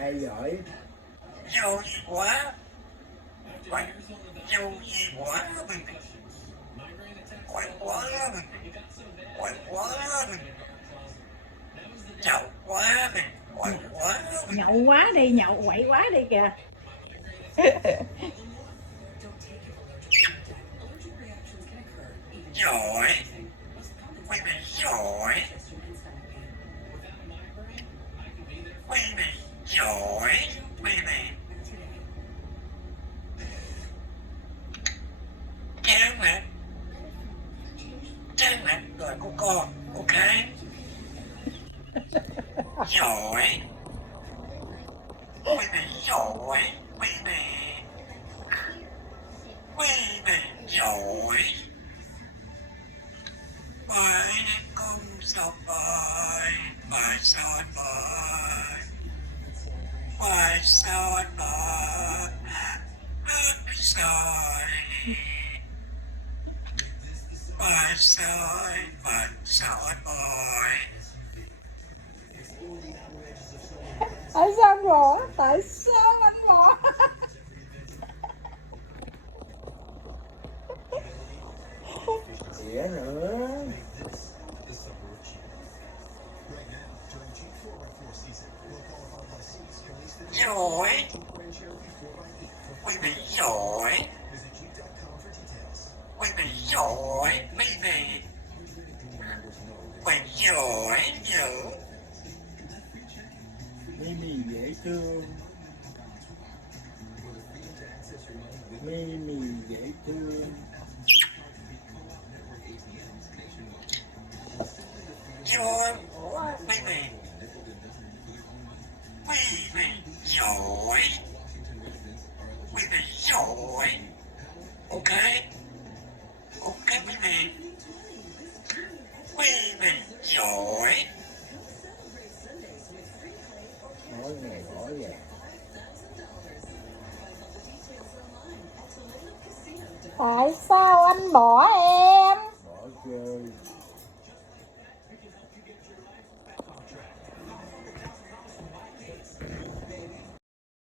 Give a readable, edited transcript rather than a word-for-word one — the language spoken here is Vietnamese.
Ai giỏi? Giàu gì quá. Giàu gì quá mình. Quậy quá mình. Quậy quá mình. Nhậu quá mình. Quậy quá mình. Nhậu quá đi, nhậu quậy quá đi kìa. Giỏi. Quay này giỏi. Quay này giỏi. Quay này. Trang mặt rồi của con. Ok. Giỏi. Quay này giỏi. Quay này. Quay này giỏi. Bài con sọc bài. Bài sọt bài. Bài sọt bài. Bài sọt. Bài sọt. Bài sọt bài. Tại sao anh bỏ? Tại sao anh bỏ? Đĩa nữa. Giỏi. Quay này giỏi. Quay này giỏi. Quay này. Quay giỏi. Giỏi. Mimi dễ thương. Mimi dễ thương. Giỏi. Quay này. Quay này giỏi. Quay này giỏi. Ok. Ok quay này. Quay này giỏi. Nói ngày bỏ về. Tại sao anh bỏ em?